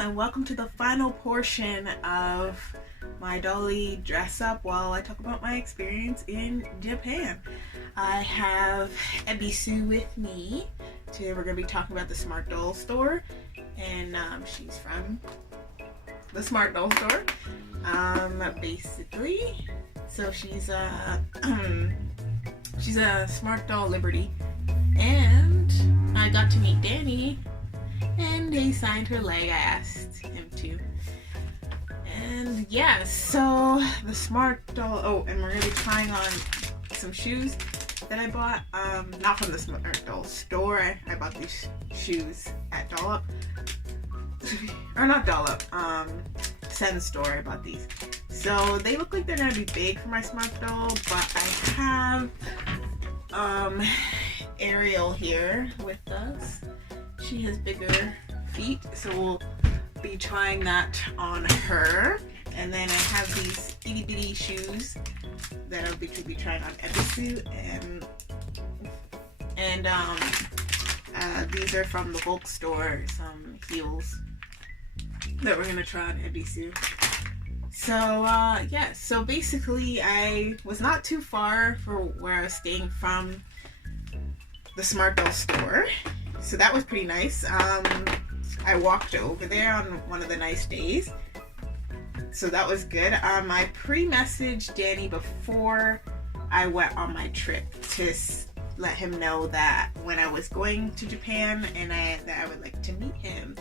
and welcome to the final portion of my Dolly dress up while I talk about my experience in Japan. I have Ebisu with me. Today we're going to be talking about the Smart Doll store, and she's from the Smart Doll store. Basically, so she's a Smart Doll Liberty, and I got to meet Danny, and he signed her leg. I asked him to. And yeah, so the Smart Doll, oh, and we're gonna be trying on some shoes that I bought, not from the Smart Doll store. I bought these shoes at Dollop, or not Dollop, Sen store. I bought these. So they look like they're gonna be big for my Smart Doll, but I have Ariel here with us. She has bigger feet, so we'll be trying that on her. And then I have these itty bitty shoes that I'll be trying on Ebisu, and these are from the Volk store, some heels that we're gonna try on Ebisu. So yeah, so basically I was not too far for where I was staying from the Smart Doll store, so that was pretty nice. I walked over there on one of the nice days, so that was good. I pre-messaged Danny before I went on my trip to let him know that when I was going to Japan and that I would like to meet him.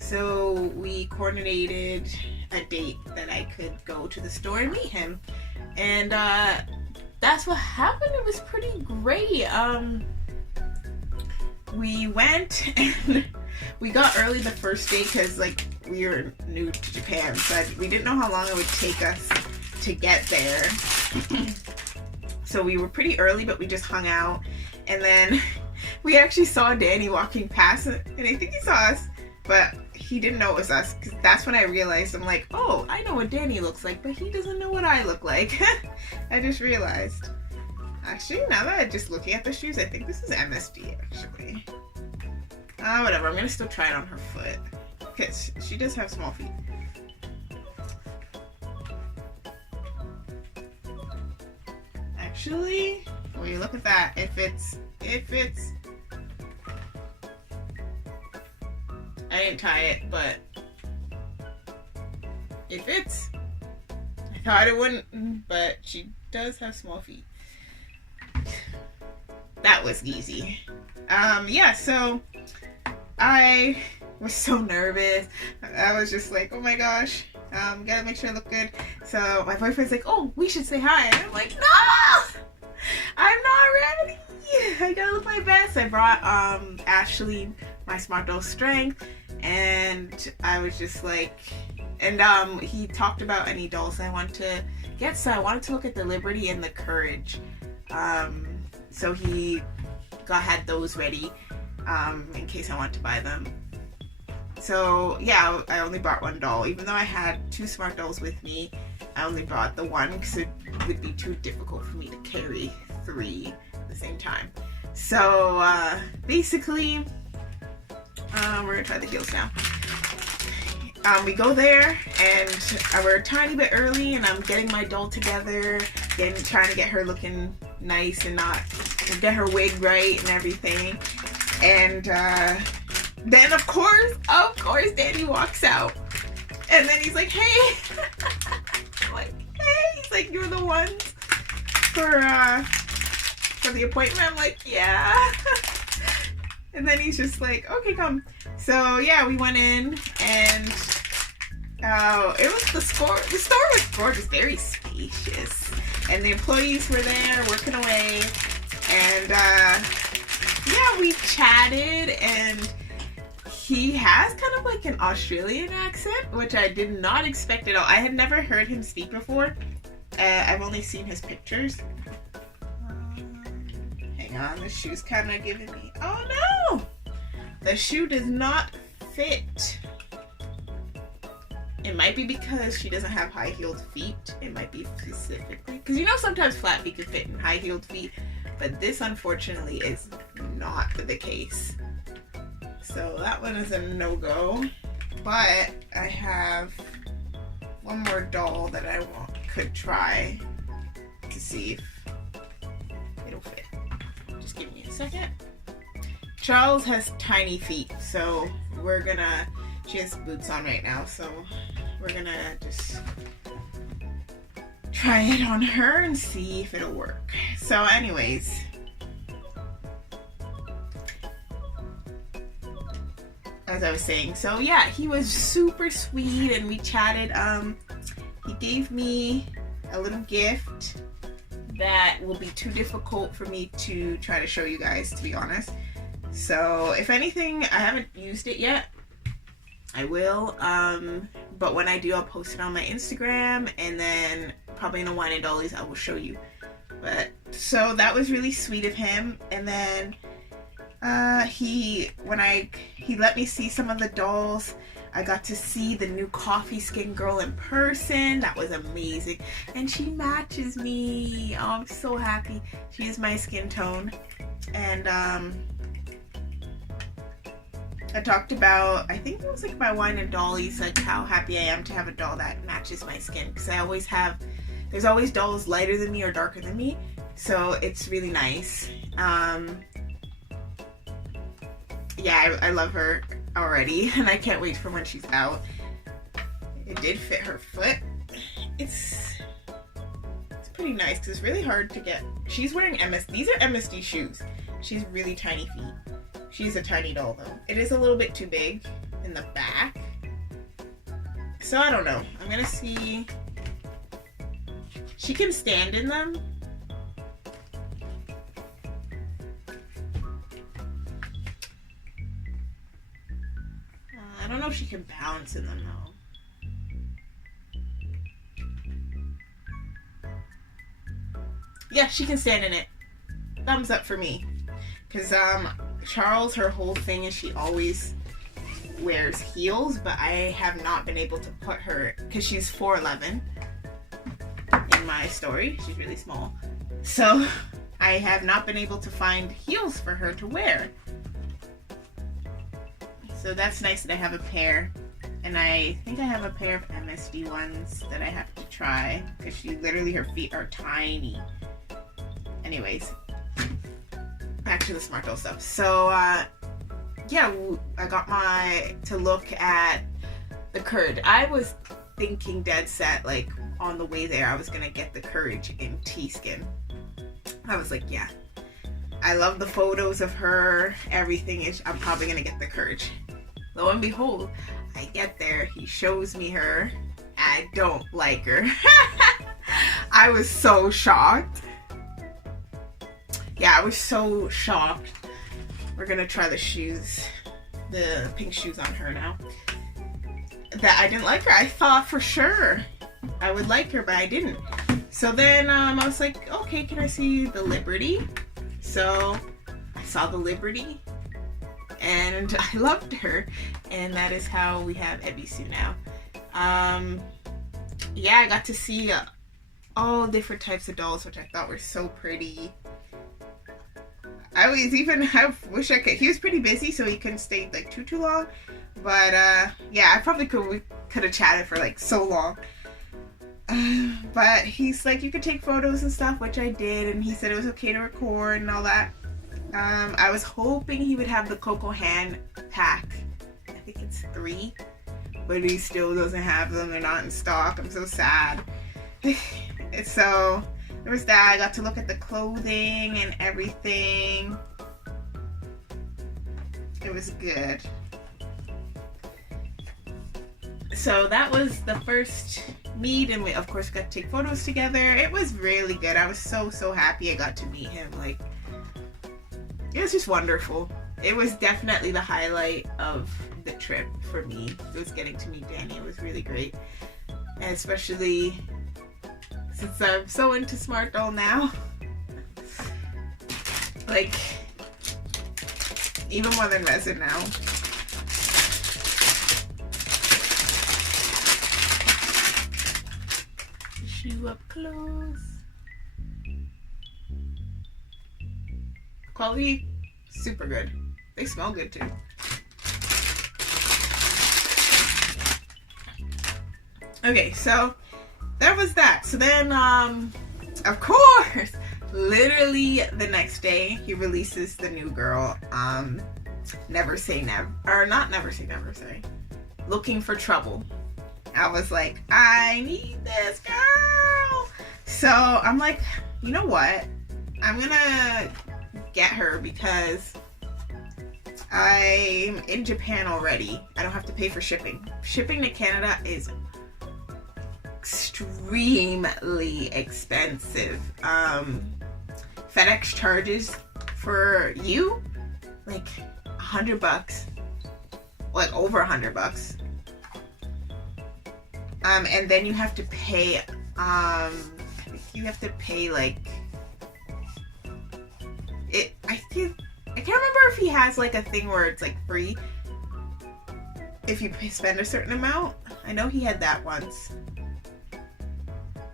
So we coordinated a date that I could go to the store and meet him, and that's what happened. It was pretty great. We went and we got early the first day because we were new to Japan, so we didn't know how long it would take us to get there. So we were pretty early, but we just hung out, and then we actually saw Danny walking past, and I think he saw us, but he didn't know it was us, because that's when I realized, I'm like, oh, I know what Danny looks like, but he doesn't know what I look like. I just realized. Actually, now that I'm just looking at the shoes, I think this is MSD, actually. Whatever, I'm gonna still try it on her foot, because she does have small feet. Actually, when you look at that, it fits. I didn't tie it, but it fits. I thought it wouldn't, but she does have small feet. That was easy. Yeah, so I was so nervous. I was just like, oh my gosh, gotta make sure I look good. So my boyfriend's like, oh, we should say hi. And I'm like, no, I'm not ready. I gotta look my best. I brought Ashley my Smart Doll Strength, and I was just like, and he talked about any dolls I want to get, so I wanted to look at the Liberty and the Courage. So he had those ready in case I want to buy them. So yeah, I only brought one doll. Even though I had two Smart Dolls with me, I only brought the one because it would be too difficult for me to carry three at the same time. So basically, we're gonna try the heels now. We go there, and we're a tiny bit early, and I'm getting my doll together, trying to get her looking nice and get her wig right and everything. And then of course Danny walks out, and then he's like, hey. I'm like, hey. He's like, you're the ones for the appointment? I'm like, yeah. And then he's just like, okay, come. So yeah, we went in, and it was the store was gorgeous, very spacious, and the employees were there working away, and yeah, we chatted, and he has kind of like an Australian accent, which I did not expect at all. I had never heard him speak before. I've only seen his pictures. Hang on, the shoe's kind of giving me, oh no! The shoe does not fit. It might be because she doesn't have high-heeled feet. It might be specifically, because sometimes flat feet can fit in high-heeled feet, but this unfortunately is not the case. So that one is a no-go. But I have one more doll that I could try to see if it'll fit. Just give me a second. Charles has tiny feet, so she has boots on right now, so we're gonna just try it on her and see if it'll work. So anyways, as I was saying, so yeah, he was super sweet and we chatted. He gave me a little gift that will be too difficult for me to try to show you guys, to be honest. So if anything, I haven't used it yet. I will, but when I do, I'll post it on my Instagram, and then probably in a Wine and Dollies I will show you. But so that was really sweet of him. And then he let me see some of the dolls. I got to see the new Coffee Skin girl in person. That was amazing, and she matches me. Oh, I'm so happy. She is my skin tone. And I talked about, I think it was like my Wine and Dollies, like how happy I am to have a doll that matches my skin, because I always have, there's always dolls lighter than me or darker than me, so it's really nice. Yeah, I love her already, and I can't wait for when she's out. It did fit her foot. It's pretty nice, because it's really hard to get. She's wearing these are MSD shoes. She's really tiny feet. She's a tiny doll though. It is a little bit too big in the back. So I don't know. I'm gonna see. She can stand in them. I don't know if she can balance in them though. Yeah, she can stand in it. Thumbs up for me. Because Charles, her whole thing is she always wears heels, but I have not been able to put her, because she's 4'11" in my story. She's really small. So I have not been able to find heels for her to wear. So that's nice that I have a pair. And I think I have a pair of MSD ones that I have to try, because her feet are tiny. Anyways, back to the Smart Doll stuff. So yeah, I got to look at the Courage. I was thinking dead set, like on the way there, I was gonna get the Courage in T-Skin. I was like, yeah, I love the photos of her, everything. I'm probably gonna get the Courage. Lo and behold, I get there, he shows me her. I don't like her. I was so shocked. Yeah, I was so shocked. We're gonna try the shoes, the pink shoes on her now. That I didn't like her. I thought for sure I would like her, but I didn't. So then I was like, okay, can I see the Liberty? So I saw the Liberty, and I loved her, and that is how we have Ebisu now. Yeah, I got to see all different types of dolls, which I thought were so pretty. I wish I could. He was pretty busy, so he couldn't stay like too long. But yeah, I probably could have chatted for like so long. But he's like, you could take photos and stuff, which I did, and he said it was okay to record and all that. I was hoping he would have the Coco hand pack. I think it's 3, but he still doesn't have them. They're not in stock. I'm so sad. So there was that. I got to look at the clothing and everything. It was good. So that was the first meet, and we of course got to take photos together. It was really good. I was so happy I got to meet him. Like, it was just wonderful. It was definitely the highlight of the trip for me. It was getting to meet Danny. It was really great, and especially since I'm so into Smart Doll now. Like, even more than resin now. Shoe up close. Quality, super good. They smell good too. Okay, so that was that. So then, of course, literally the next day, he releases the new girl, Never Say Never, or not Never Say Never, sorry, Looking for Trouble. I was like, I need this girl. So I'm like, you know what? I'm gonna get her because I'm in Japan already. I don't have to pay for shipping. Shipping to Canada is extremely expensive. FedEx charges for you like $100, like over $100. And then you have to pay. I think you have to pay like it. I can't remember if he has like a thing where it's like free if you spend a certain amount. I know he had that once,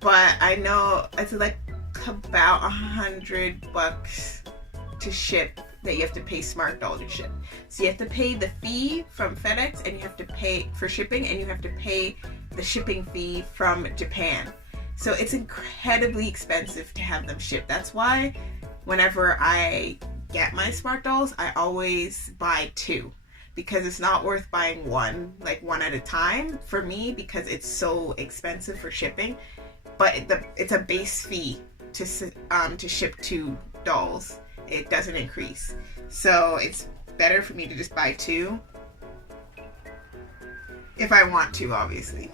but I know it's like about $100 to ship that you have to pay SmartDoll to ship. So you have to pay the fee from FedEx, and you have to pay for shipping, and you have to pay the shipping fee from Japan. So it's incredibly expensive to have them shipped. That's why whenever I get my SmartDolls, I always buy two, because it's not worth buying one at a time for me, because it's so expensive for shipping. But it's a base fee to ship two dolls. It doesn't increase. So it's better for me to just buy two if I want to, obviously.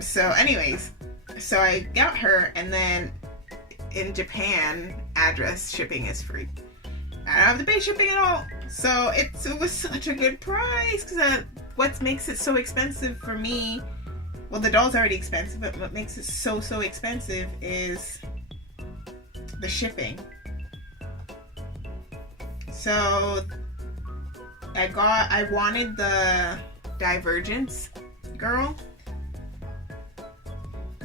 So anyways, so I got her, and then in Japan, address shipping is free. I don't have to pay shipping at all. So it was such a good price, because what makes it so expensive for me, well, the doll's already expensive, but what makes it so expensive is the shipping. So I wanted the Divergence girl,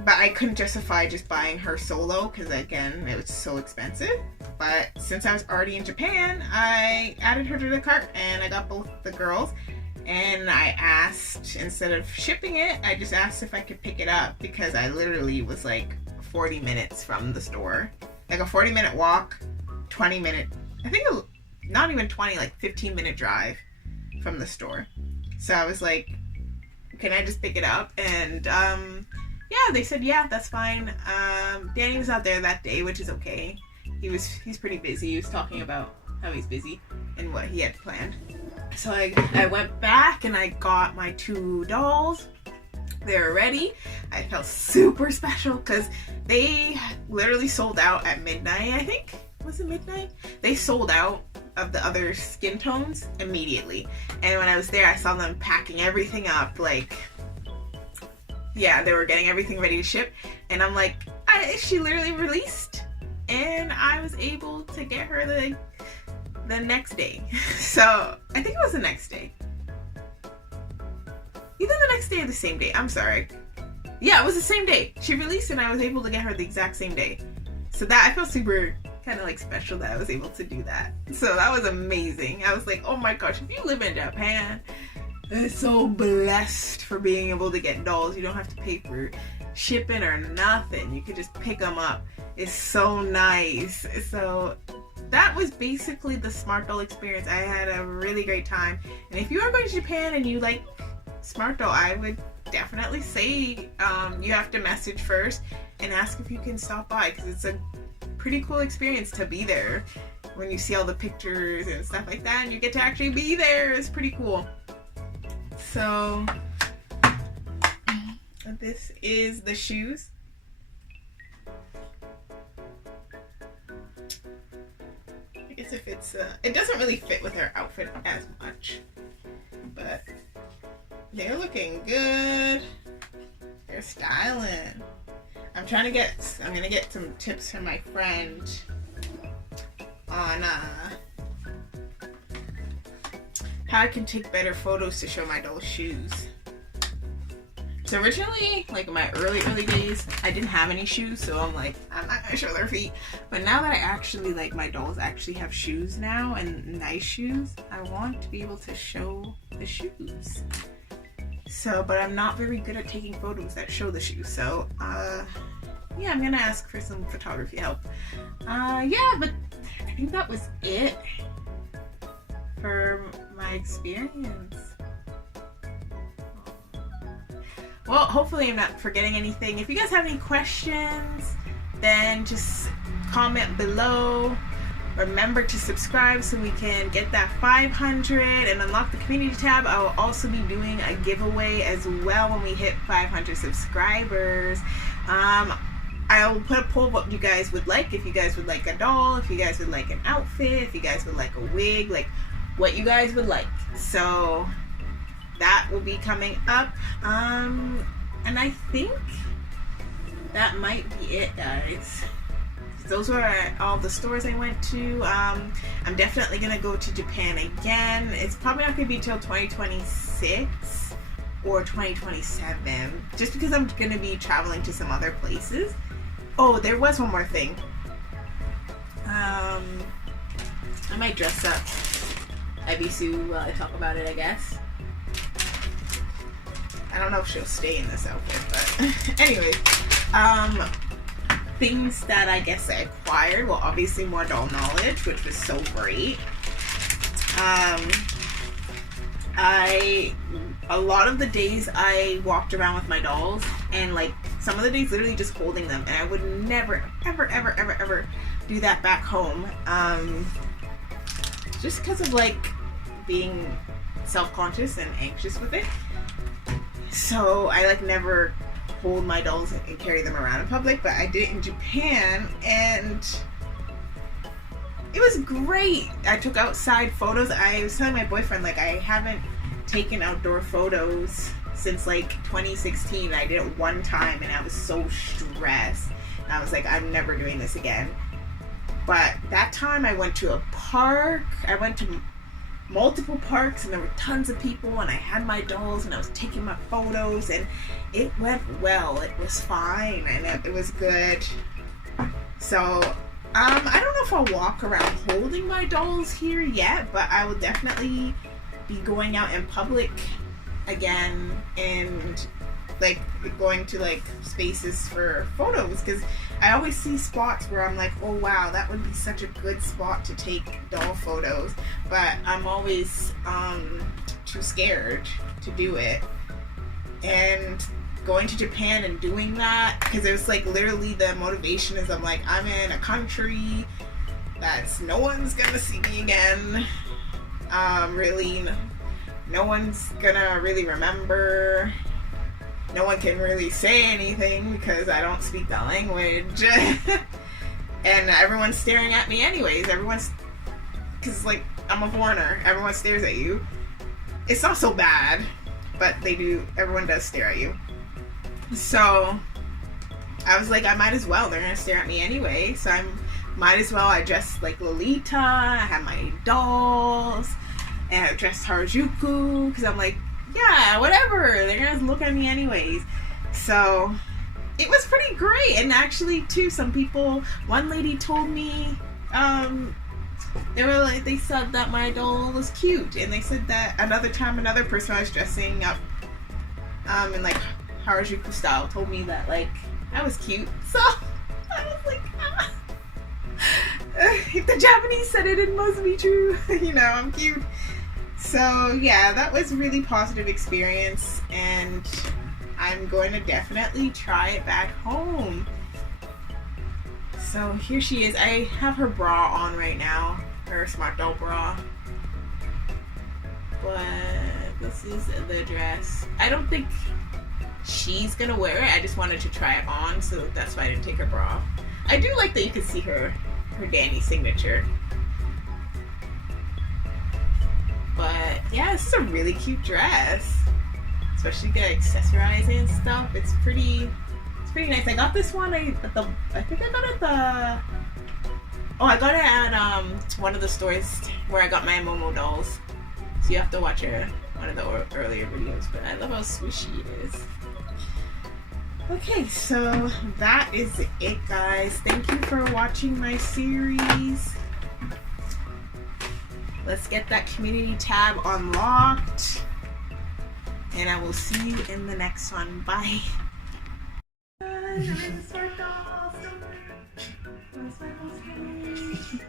but I couldn't justify just buying her solo, because again, it was so expensive. But since I was already in Japan, I added her to the cart, and I got both the girls. And I asked, instead of shipping it, I just asked if I could pick it up, because I literally was like 40 minutes from the store. Like a 40-minute walk, 20-minute, I think not even 20, like 15-minute drive from the store. So I was like, can I just pick it up? And yeah, they said, yeah, that's fine. Danny was out there that day, which is okay. He's pretty busy. He was talking about how he's busy and what he had planned. So I went back and I got my two dolls. They were ready. I felt super special because they literally sold out at midnight, I think. Was it midnight? They sold out of the other skin tones immediately. And when I was there, I saw them packing everything up. Like, yeah, they were getting everything ready to ship. And I'm like, she literally released. And I was able to get her the next day. So I think it was the next day. Either the next day or the same day. I'm sorry. Yeah, it was the same day. She released and I was able to get her the exact same day. So that I felt super kind of like special that I was able to do that. So that was amazing. I was like, oh my gosh, if you live in Japan, it's so blessed for being able to get dolls. You don't have to pay for shipping or nothing. You could just pick them up. It's so nice. So that was basically the SmartDoll experience. I had a really great time. And if you are going to Japan and you like SmartDoll, I would definitely say you have to message first and ask if you can stop by, because it's a pretty cool experience to be there. When you see all the pictures and stuff like that and you get to actually be there, it's pretty cool. So this is the shoes. I guess if it's it doesn't really fit with her outfit as much, but they're looking good. They're styling. I'm gonna get some tips from my friend on how I can take better photos to show my doll shoes. So originally, like in my early days, I didn't have any shoes, so I'm like, I'm not gonna show their feet. But now that I actually, like, my dolls actually have shoes now, and nice shoes, I want to be able to show the shoes. So, but I'm not very good at taking photos that show the shoe. So, yeah, I'm gonna ask for some photography help. Yeah, but I think that was it for my experience. Well, hopefully I'm not forgetting anything. If you guys have any questions, then just comment below. Remember to subscribe so we can get that 500 and unlock the community tab. I will also be doing a giveaway as well when we hit 500 subscribers. I will put a poll what you guys would like. If you guys would like a doll, if you guys would like an outfit, if you guys would like a wig, like what you guys would like. So that will be coming up. And I think that might be it, guys. Those were all the stores I went to. I'm definitely gonna go to Japan again. It's probably not gonna be till 2026 or 2027, just because I'm gonna be traveling to some other places. Oh, there was one more thing. I might dress up Ebisu while I talk about it, I guess. I don't know if she'll stay in this outfit, but anyway, things that I guess I acquired. Well, obviously more doll knowledge, which was so great. A lot of the days I walked around with my dolls, and like some of the days literally just holding them, and I would never ever do that back home, just because of like being self-conscious and anxious with it. So I like never hold my dolls and carry them around in public, but I did it in Japan and it was great. I took outside photos. I was telling my boyfriend, like, I haven't taken outdoor photos since like 2016. I did it one time and I was so stressed. And I was like, I'm never doing this again. But that time I went to a park. I went to multiple parks and there were tons of people and I had my dolls and I was taking my photos and it went well. It was fine and it was good. So I don't know if I'll walk around holding my dolls here yet, but I will definitely be going out in public again and like going to like spaces for photos, because I always see spots where I'm like, oh wow, that would be such a good spot to take doll photos, but I'm always too scared to do it. And going to Japan and doing that, because it was like literally the motivation is I'm like, I'm in a country that's no one's gonna see me again, really no one's gonna really remember. No one can really say anything because I don't speak the language. And everyone's staring at me anyways. Because like, I'm a foreigner. Everyone stares at you. It's not so bad, but everyone does stare at you. So, I was like, I might as well. They're gonna stare at me anyway. So might as well. I dressed like Lolita. I had my dolls. And I dressed Harajuku. Because I'm like, yeah, whatever. They're gonna look at me anyways. So it was pretty great. And actually, too, one lady told me, they said that my doll was cute, and they said that another time another person I was dressing up, in like Harajuku style, told me that like I was cute. So I was like, if the Japanese said it, it must be true. You know, I'm cute. So yeah, that was a really positive experience, and I'm going to definitely try it back home. So here she is. I have her bra on right now, her Smart Doll bra. But this is the dress. I don't think she's gonna wear it. I just wanted to try it on, so that's why I didn't take her bra off. I do like that you can see her Danny signature. But yeah, this is a really cute dress. Especially get accessorized and stuff. It's pretty nice. I got this one I think I got it at I got it at one of the stores where I got my Momo dolls. So you have to watch one of the earlier videos, but I love how swishy it is. Okay, so that is it, guys. Thank you for watching my series. Let's get that community tab unlocked. And I will see you in the next one. Bye. I'm in the circle. Where's my husband?